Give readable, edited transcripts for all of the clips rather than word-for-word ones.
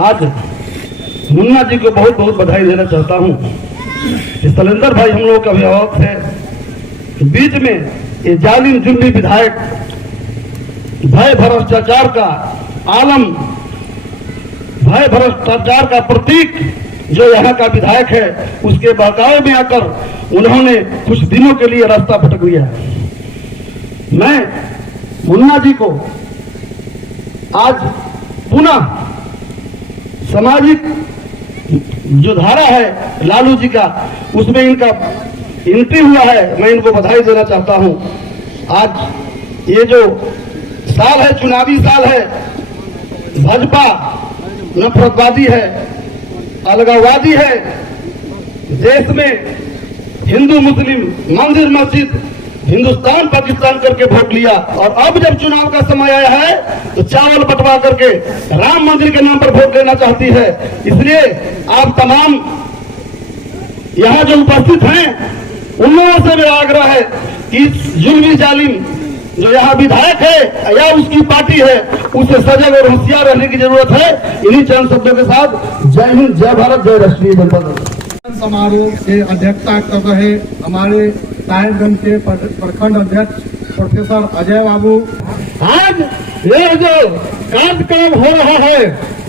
आज मुन्ना जी को बहुत बहुत बधाई देना चाहता हूँ। शैलेंद्र भाई हम लोग का अभिभावक थे, बीच में ये जालिम जुल्मी विधायक भय भ्रष्टाचार का आलम, भय भ्रष्टाचार का प्रतीक जो यहाँ का विधायक है, उसके बहकावे में आकर उन्होंने कुछ दिनों के लिए रास्ता भटक दिया। मैं मुन्ना जी को आज पुनः सामाजिक जो धारा है लालू जी का, उसमें इनका एंट्री हुआ है, मैं इनको बधाई देना चाहता हूं। आज ये जो साल है, चुनावी साल है, भाजपा नफरतवादी है, अलगाववादी है, देश में हिंदू मुस्लिम मंदिर मस्जिद हिंदुस्तान पाकिस्तान करके वोट लिया, और अब जब चुनाव का समय आया है तो चावल बंटवा करके राम मंदिर के नाम पर वोट लेना चाहती है। इसलिए आप तमाम यहाँ जो उपस्थित हैं उन लोगों से मेरा आग्रह है कि जुल्मी जालिम जो यहाँ विधायक है या उसकी पार्टी है, उसे सजग और होशियार रहने की जरूरत है। इन्हीं चंद शब्दों के साथ जय हिंद, जय भारत, जय राष्ट्रीय जनता समारोह के अध्यक्षता कर रहे हमारे साहेबगंज के प्रखंड अध्यक्ष प्रोफेसर अजय बाबू। आज यह जो कार्यक्रम हो रहा है,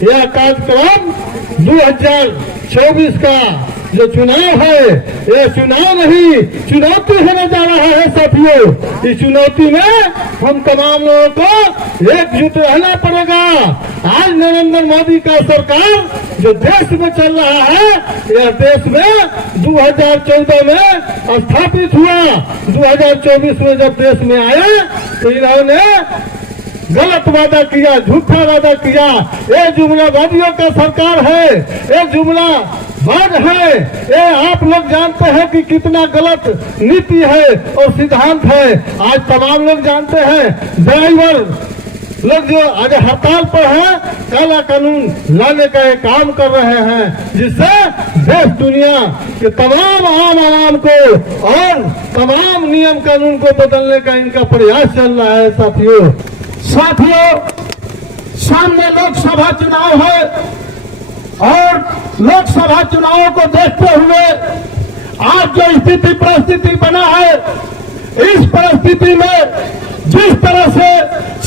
यह कार्यक्रम 2024 का जो चुनाव है, ये चुनाव नहीं चुनौती होने जा रहा है साथियों। इस चुनौती में हम तमाम लोगों को एकजुट रहना पड़ेगा। आज नरेंद्र मोदी का सरकार जो देश में चल रहा है, यह देश में 2014 में स्थापित हुआ। 2024 में जब देश में आए तो इन्होंने गलत वादा किया, झूठा वादा किया। ये जुमलाबाजियों का सरकार है, ये जुमला बाज है। ये आप लोग जानते हैं कि कितना गलत नीति है और सिद्धांत है। आज तमाम लोग जानते हैं, ड्राइवर लोग जो आज हड़ताल पर है, काला कानून लाने का एक काम कर रहे हैं, जिससे देश दुनिया के तमाम आम आवाम को और तमाम नियम कानून को बदलने का इनका प्रयास चल रहा है। साथियों, सामने लोकसभा चुनाव है और लोकसभा चुनाव को देखते हुए आज जो स्थिति परिस्थिति बना है, इस परिस्थिति में जिस तरह से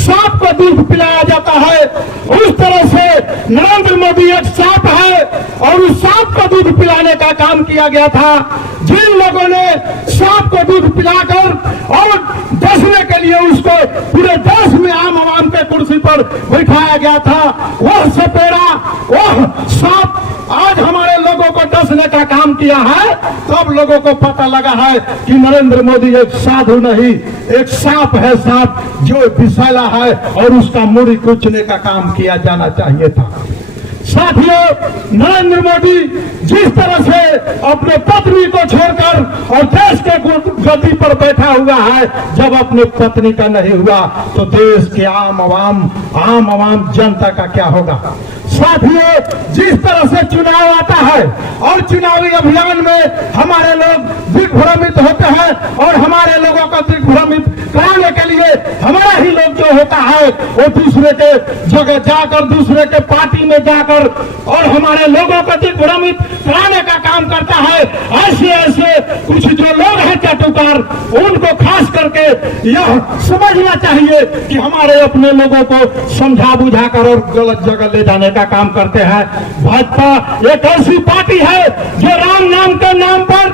सांप को दूध पिलाया जाता है, उस तरह से नरेंद्र मोदी एक सांप है और उस सांप को दूध पिलाने का काम किया गया था। जिन लोगों ने सांप को दूध पिलाकर और डसने के लिए उसको पूरे देश में आम आवाम के कुर्सी पर बैठाया गया था, वह सपेरा, वह सांप आज हमारे लोगों को डसने का काम किया है। सब लोगों को पता लगा है कि नरेंद्र मोदी एक साधु नहीं, एक सांप है, सांप जो विषैला है और उसका मुड़ी कुचलने का काम किया जाना चाहिए था। साथियों, नरेंद्र मोदी जिस तरह से अपने पत्नी को छोड़कर और देश के गद्दी पर बैठा हुआ है, जब अपनी पत्नी का नहीं हुआ तो देश के आम आवाम जनता का क्या होगा। साथियों, जिस तरह से चुनाव आता है और चुनावी अभियान में हमारे लोग दिग्भ्रमित होते हैं और हमारे लोगों को दिग्भ्रमित कराने के लिए हमारा ही लोग जो होता है वो दूसरे के जगह जाकर, दूसरे के पार्टी में जाकर और हमारे लोगों को दिग्भ्रमित कराने का काम करता है। ऐसे कुछ जो लोग हैं चाटुकार, उनको खास करके यह समझना चाहिए कि हमारे अपने लोगों को समझा बुझाकर और गलत जगह ले जाने का काम करते हैं। भाजपा एक ऐसी पार्टी है जो राम नाम के नाम पर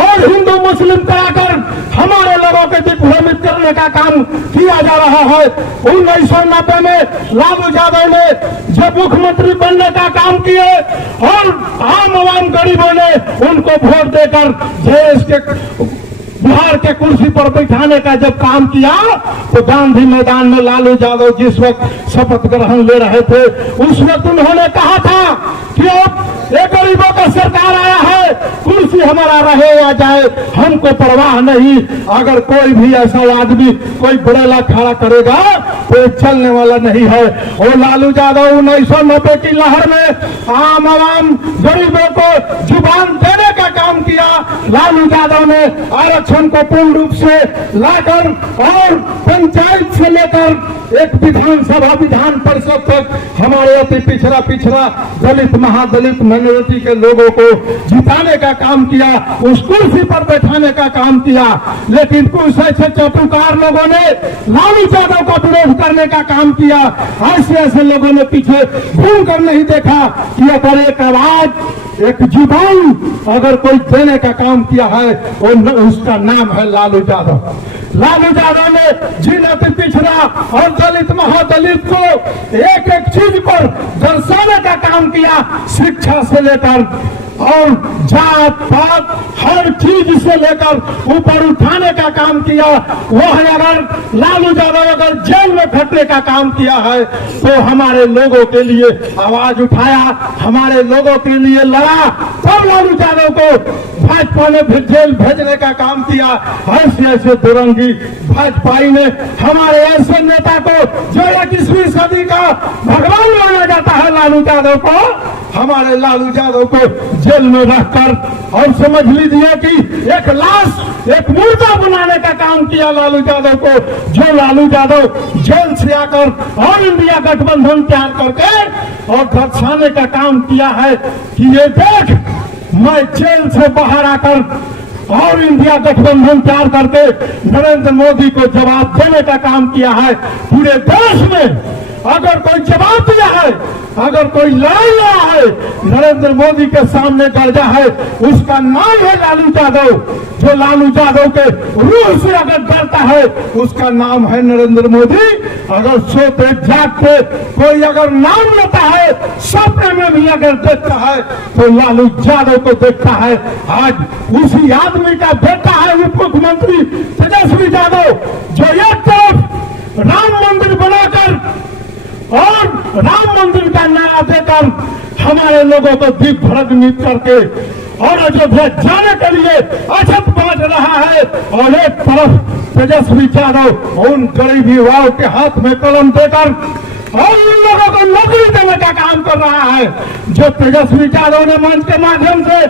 और हिंदू मुस्लिम कराकर हमारे लोगों को दिग्भ्रमित करने का काम किया जा रहा है। 1990 में लालू यादव ने जब मुख्यमंत्री बनने का काम किए और आम आवाम गरीबों ने उनको वोट देकर देश के बिहार के कुर्सी पर बैठाने का जब काम किया, तो गांधी मैदान में लालू यादव जिस वक्त शपथ ग्रहण ले रहे थे, उस वक्त उन्होंने कहा था कि अब ये गरीबों का सरकार आया है, कुर्सी हमारा रहे या जाए हमको परवाह नहीं। अगर कोई भी ऐसा आदमी कोई बड़ेला खड़ा करेगा पे चलने वाला नहीं है। और लालू यादव 1990 की लहर में आम आवाम गरीबों को जुबान देने का काम किया। लालू यादव ने आरक्षण को पूर्ण रूप से लाकर और पंचायत से लेकर एक विधानसभा विधान परिषद तक हमारे अति पिछड़ा दलित महादलित माइनॉरिटी के लोगों को जिताने का काम किया, उस कुर्सी पर बैठाने का काम किया। लेकिन कुछ ऐसे चटुकार लोगों ने लालू यादव का विरोध करने का काम किया। ऐसे लोगों ने पीछे घूम कर नहीं देखा कि अगर एक आवाज एक जुबान अगर कोई देने का काम किया है और उसका नाम है लालू यादव। लालू यादव ने जिन अति पिछड़ा और दलित महादलित को एक एक चीज पर दर्शाने का काम किया, शिक्षा से लेकर और जात पात हर चीज से लेकर ऊपर उठाने का काम किया। वह अगर लालू यादव अगर जेल में फटने का काम किया है तो हमारे लोगों के लिए आवाज उठाया, हमारे लोगों के लिए लड़ा, तब लालू यादव को भाजपा ने जेल भेजने का काम किया। ऐसे दुरंगी भाजपाई ने हमारे ऐसे नेता को जो 21वीं सदी का भगवान माना जाता है लालू यादव को, हमारे लालू यादव को जेल में रखकर और समझ लीजिए कि एक लाश एक मुर्दा बनाने का काम किया लालू यादव को। जो लालू यादव जेल से आकर और इंडिया गठबंधन तैयार करके और दर्शाने का काम किया है कि ये देख मैं जेल से बाहर आकर और इंडिया गठबंधन तैयार करके नरेंद्र मोदी को जवाब देने का काम किया है। पूरे देश में अगर कोई जवाब दिया है, अगर कोई लड़ाई लड़ा है, नरेंद्र मोदी के सामने गर्जा है, उसका नाम है लालू यादव। जो लालू यादव के रूह से अगर डरता है उसका नाम है नरेंद्र मोदी। अगर सोते जागते कोई अगर नाम लेता है, सपने में भी अगर देखता है तो लालू यादव को देखता है। आज उसी आदमी का बेटा है उप मुख्यमंत्री तेजस्वी यादव, जो एक तरफ राम मंदिर बनाकर और राम मंदिर का नारा देकर हमारे लोगों को दीप भ्रमित करके और अयोध्या जाने के लिए अछत बांट रहा है, और एक तरफ तेजस्वी यादव उन गरीब युवाओं के हाथ में कलम देकर और उन लोगों को नौकरी देने का काम कर रहा है। जो तेजस्वी यादव ने मंच के माध्यम से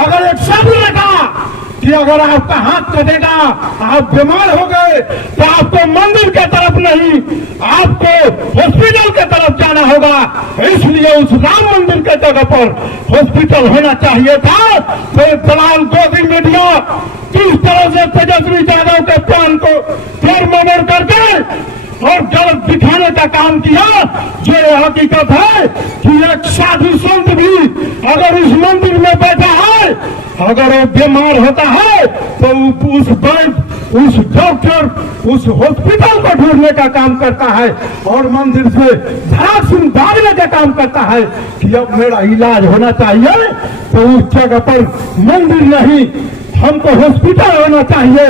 अगर एक शब्द रखा कि अगर आपका हाथ कटेगा, आप बीमार हो गए तो आपको मंदिर के तरफ नहीं, आपको हॉस्पिटल के तरफ जाना होगा। इसलिए उस राम मंदिर के जगह पर हॉस्पिटल होना चाहिए था। तो दलाल गोदी मीडिया किस तरह से तेजस्वी यादव के प्लान को फेर मर्डर करके और गलत दिखाने का काम किया। जो हकीकत है कि एक साधु संत भी अगर उस मंदिर में बैठा है, अगर वो बीमार होता है तो उस वैद्य, उस डॉक्टर, उस हॉस्पिटल को ढूंढने का काम करता है और मंदिर से धड़ाक से भागने का काम करता है कि अब मेरा इलाज होना चाहिए। तो उस जगह पर मंदिर नहीं, हमको हॉस्पिटल होना चाहिए।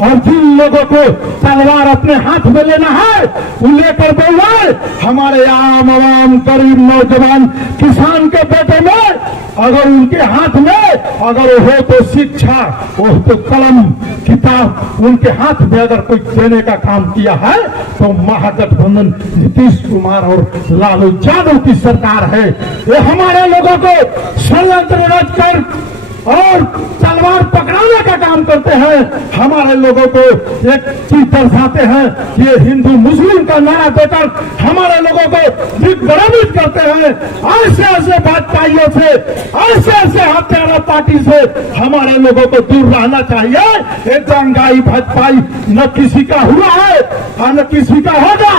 और जिन लोगों को तलवार अपने हाथ में लेना है वो लेकर बोले हमारे आम आवाम गरीब नौजवान किसान के बेटे में अगर उनके हाथ में अगर हो तो शिक्षा, वो तो कलम किताब उनके हाथ में अगर कोई देने का काम किया है तो महागठबंधन नीतीश कुमार और लालू यादव की सरकार है। ये हमारे लोगों को षड्यंत्र रचकर और तलवार पकड़ाने का काम करते हैं। हमारे लोगों को एक चीज दर्शाते हैं कि ये हिंदू मुस्लिम का नारा देकर हमारे लोगों को दिग्भ्रमित करते हैं। ऐसे भाजपाइयों से, ऐसे हत्यारा पार्टी से हमारे लोगों को दूर रहना चाहिए। ये दंगाई भाजपाई न किसी का हुआ है और न किसी का होगा।